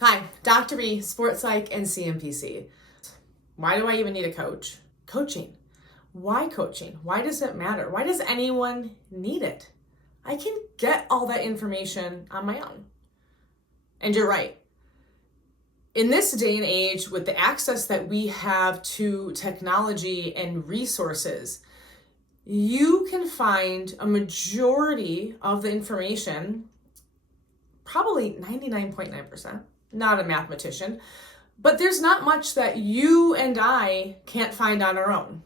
Hi, Dr. B, Sports Psych and CMPC. Why do I even need a coach? Coaching. Why coaching? Why does it matter? Why does anyone need it? I can get all that information on my own. And you're right. In this day and age, with the access that we have to technology and resources, you can find a majority of the information, probably 99.9%. Not a mathematician, but there's not much that you and I can't find on our own.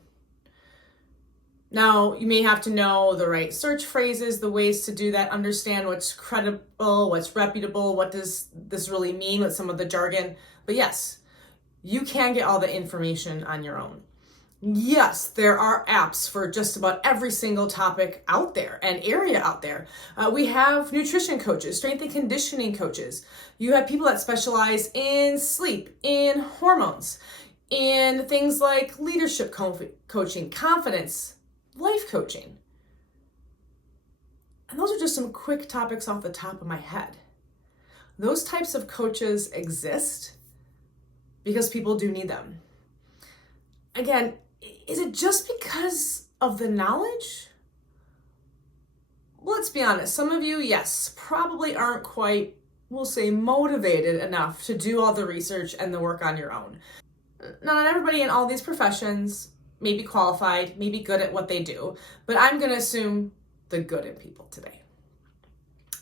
Now, you may have to know the right search phrases, the ways to do that, understand what's credible, what's reputable, what does this really mean with some of the jargon. But yes, you can get all the information on your own. Yes, there are apps for just about every single topic out there and area out there. We have nutrition coaches, strength and conditioning coaches. You have people that specialize in sleep, in hormones, in things like leadership coaching, confidence, life coaching. And those are just some quick topics off the top of my head. Those types of coaches exist because people do need them. Again, is it just because of the knowledge? Let's be honest. Some of you, yes, probably aren't quite, we'll say, motivated enough to do all the research and the work on your own. Not everybody in all these professions may be qualified, may be good at what they do, but I'm going to assume the good in people today.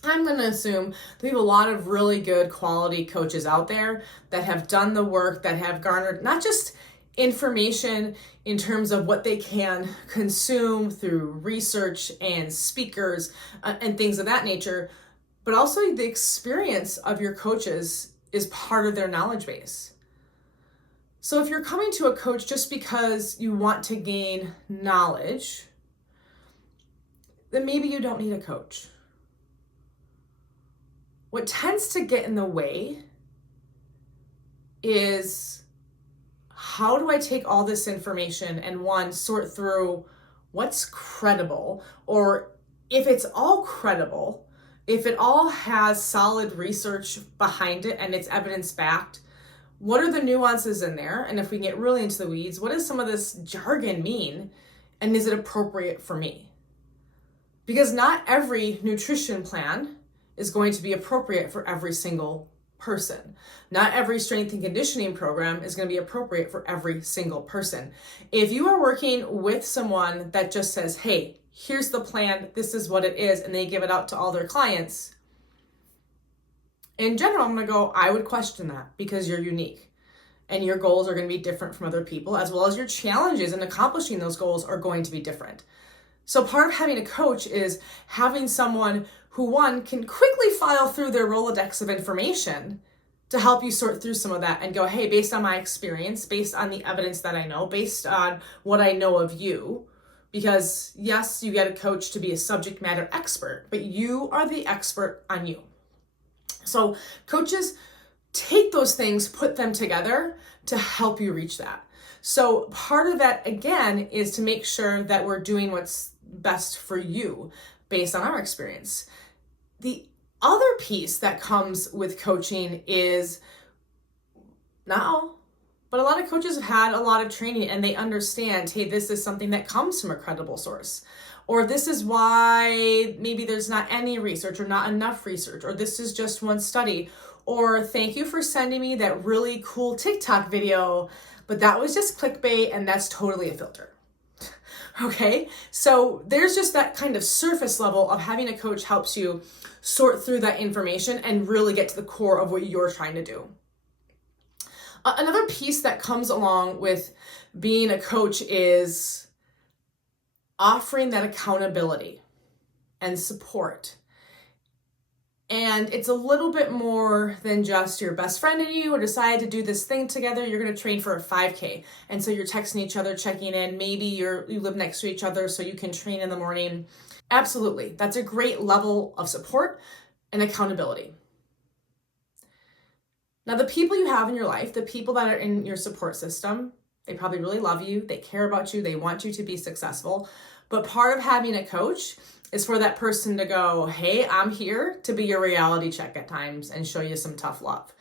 I'm going to assume that we have a lot of really good quality coaches out there that have done the work, that have garnered not just information in terms of what they can consume through research and speakers and things of that nature, but also the experience of your coaches is part of their knowledge base. So if you're coming to a coach just because you want to gain knowledge, then maybe you don't need a coach. What tends to get in the way is, how do I take all this information and one, sort through what's credible, or if it's all credible, if it all has solid research behind it and it's evidence-backed, what are the nuances in there? And if we get really into the weeds, what does some of this jargon mean? And is it appropriate for me? Because not every nutrition plan is going to be appropriate for every single person. Not every strength and conditioning program is going to be appropriate for every single person. If you are working with someone that just says, hey, here's the plan, this is what it is, and they give it out to all their clients, in general, I'm going to go, I would question that, because you're unique and your goals are going to be different from other people, as well as your challenges in accomplishing those goals are going to be different. So part of having a coach is having someone who, one, can quickly file through their Rolodex of information to help you sort through some of that and go, hey, based on my experience, based on the evidence that I know, based on what I know of you, because yes, you get a coach to be a subject matter expert, but you are the expert on you. So coaches take those things, put them together to help you reach that. So part of that, again, is to make sure that we're doing what's best for you based on our experience. The other piece that comes with coaching is, not all, but a lot of coaches have had a lot of training and they understand, hey, this is something that comes from a credible source. Or this is why maybe there's not any research or not enough research, or this is just one study, or thank you for sending me that really cool TikTok video, but that was just clickbait and that's totally a filter. Okay, so there's just that kind of surface level of having a coach helps you sort through that information and really get to the core of what you're trying to do. Another piece that comes along with being a coach is offering that accountability and support. And it's a little bit more than just your best friend and you decide to do this thing together. You're going to train for a 5K. And so you're texting each other, checking in. Maybe you live next to each other so you can train in the morning. Absolutely. That's a great level of support and accountability. Now, the people you have in your life, the people that are in your support system, they probably really love you. They care about you. They want you to be successful. But part of having a coach is for that person to go, hey, I'm here to be your reality check at times and show you some tough love.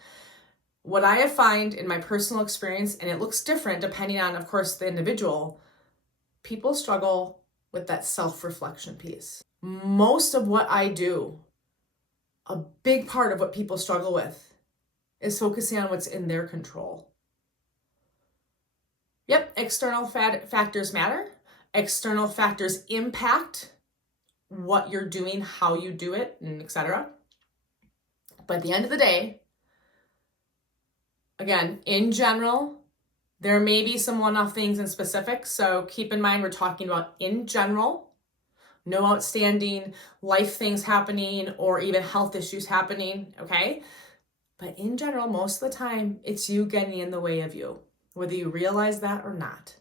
What I have found in my personal experience, and it looks different depending on, of course, the individual, people struggle with that self-reflection piece. Most of what I do, a big part of what people struggle with, is focusing on what's in their control. Yep, external factors matter. External factors impact what you're doing, how you do it, and etc. But at the end of the day, again, in general, there may be some one-off things in specific. So keep in mind, we're talking about in general, no outstanding life things happening or even health issues happening, okay? But in general, most of the time, it's you getting in the way of you, whether you realize that or not.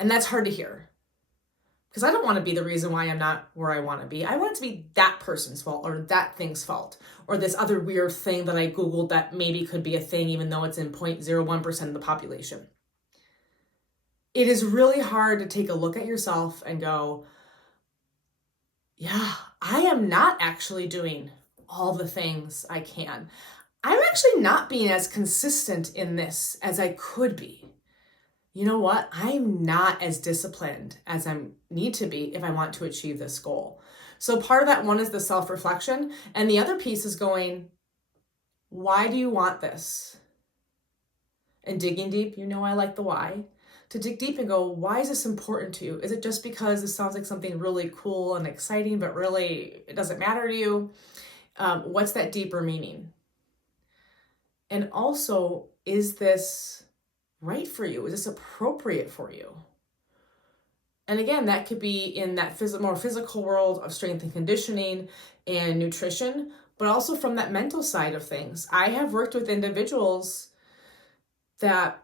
And that's hard to hear, because I don't want to be the reason why I'm not where I want to be. I want it to be that person's fault or that thing's fault or this other weird thing that I Googled that maybe could be a thing, even though it's in 0.01% of the population. It is really hard to take a look at yourself and go, yeah, I am not actually doing all the things I can. I'm actually not being as consistent in this as I could be. You know what? I'm not as disciplined as I need to be if I want to achieve this goal. So part of that one is the self-reflection. And the other piece is going, why do you want this? And digging deep, you know I like the why. To dig deep and go, why is this important to you? Is it just because this sounds like something really cool and exciting, but really it doesn't matter to you? What's that deeper meaning? And also, is this right for you? Is this appropriate for you? And again, that could be in that more physical world of strength and conditioning and nutrition, but also from that mental side of things. I have worked with individuals that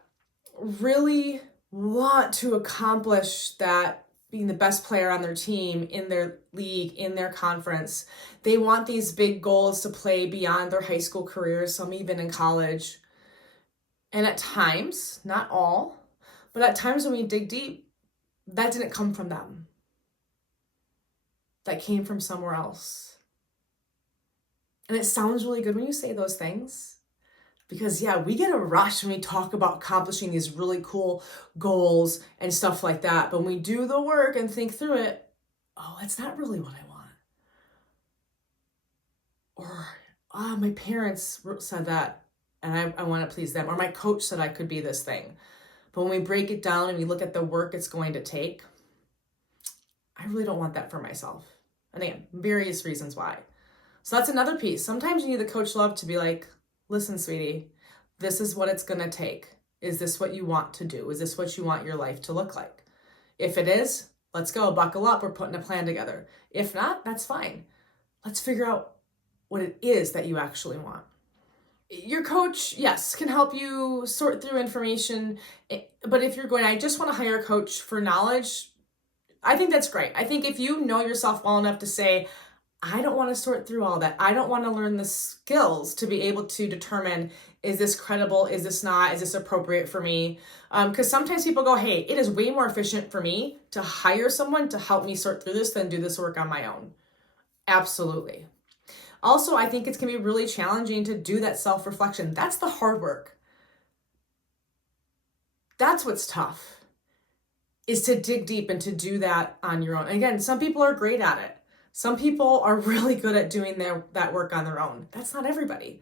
really want to accomplish that, being the best player on their team, in their league, in their conference. They want these big goals to play beyond their high school careers, some even in college. And at times, not all, but at times when we dig deep, that didn't come from them. That came from somewhere else. And it sounds really good when you say those things, because yeah, we get a rush when we talk about accomplishing these really cool goals and stuff like that. But when we do the work and think through it, oh, it's not really what I want. Or, my parents said that and I want to please them. Or my coach said I could be this thing. But when we break it down and we look at the work it's going to take, I really don't want that for myself. And again, various reasons why. So that's another piece. Sometimes you need the coach love to be like, listen, sweetie, this is what it's going to take. Is this what you want to do? Is this what you want your life to look like? If it is, let's go, buckle up. We're putting a plan together. If not, that's fine. Let's figure out what it is that you actually want. Your coach, yes, can help you sort through information. But if you're going, I just want to hire a coach for knowledge, I think that's great. I think if you know yourself well enough to say, I don't want to sort through all that. I don't want to learn the skills to be able to determine, is this credible? Is this not? Is this appropriate for me? Because sometimes people go, hey, it is way more efficient for me to hire someone to help me sort through this than do this work on my own. Absolutely. Also, I think it's going to be really challenging to do that self-reflection. That's the hard work. That's what's tough, is to dig deep and to do that on your own. And again, some people are great at it. Some people are really good at doing that work on their own. That's not everybody.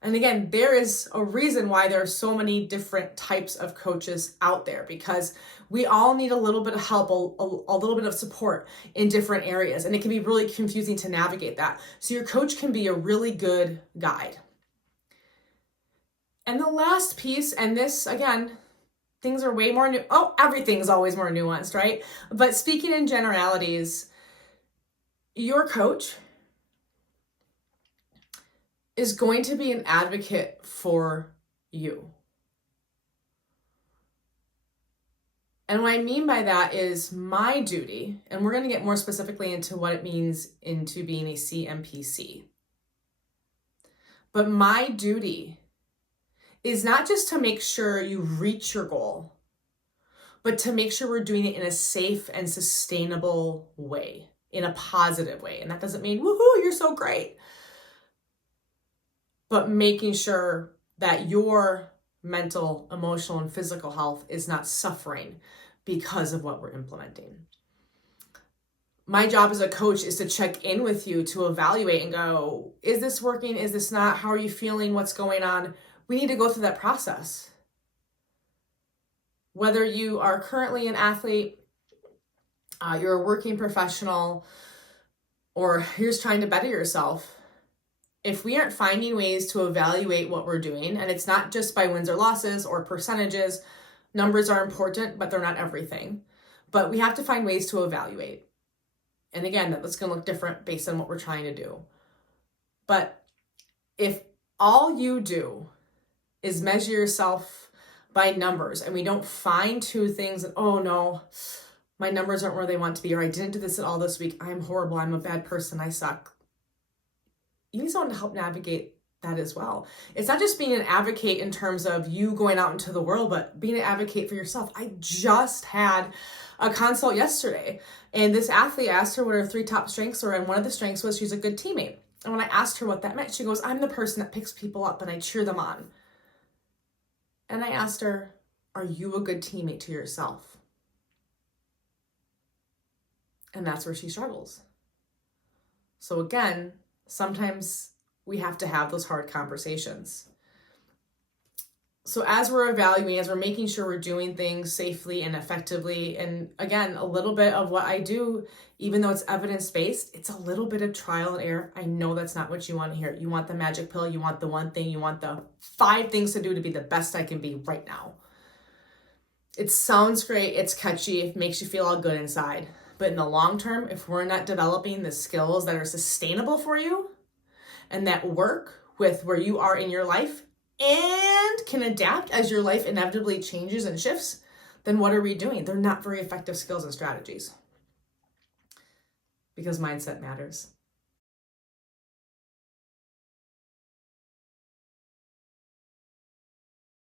And again, there is a reason why there are so many different types of coaches out there, because we all need a little bit of help, a little bit of support in different areas. And it can be really confusing to navigate that. So your coach can be a really good guide. And the last piece, and this, again, things are way more everything's always more nuanced, right? But speaking in generalities, your coach is going to be an advocate for you. And what I mean by that is my duty, and we're going to get more specifically into what it means into being a CMPC. But my duty is not just to make sure you reach your goal, but to make sure we're doing it in a safe and sustainable way, in a positive way. And that doesn't mean, woohoo, you're so great. But making sure that your mental, emotional, and physical health is not suffering because of what we're implementing. My job as a coach is to check in with you to evaluate and go, is this working? Is this not? How are you feeling? What's going on? We need to go through that process. Whether you are currently an athlete, you're a working professional, or you're just trying to better yourself, if we aren't finding ways to evaluate what we're doing, and it's not just by wins or losses or percentages, numbers are important, but they're not everything. But we have to find ways to evaluate. And again, that's going to look different based on what we're trying to do. But if all you do is measure yourself by numbers and we don't fine tune things, and oh no, my numbers aren't where they want to be, or I didn't do this at all this week, I'm horrible, I'm a bad person, I suck. You need someone to help navigate that as well. It's not just being an advocate in terms of you going out into the world, but being an advocate for yourself. I just had a consult yesterday, and this athlete asked her what her 3 top strengths were, and one of the strengths was she's a good teammate. And when I asked her what that meant, she goes, I'm the person that picks people up and I cheer them on. And I asked her, are you a good teammate to yourself? And that's where she struggles. So again, sometimes we have to have those hard conversations. So as we're evaluating, as we're making sure we're doing things safely and effectively, and again, a little bit of what I do, even though it's evidence-based, it's a little bit of trial and error. I know that's not what you want to hear. You want the magic pill, you want the one thing, you want the 5 things to do to be the best I can be right now. It sounds great, it's catchy, it makes you feel all good inside. But in the long term, if we're not developing the skills that are sustainable for you and that work with where you are in your life and can adapt as your life inevitably changes and shifts, then what are we doing? They're not very effective skills and strategies. Because mindset matters.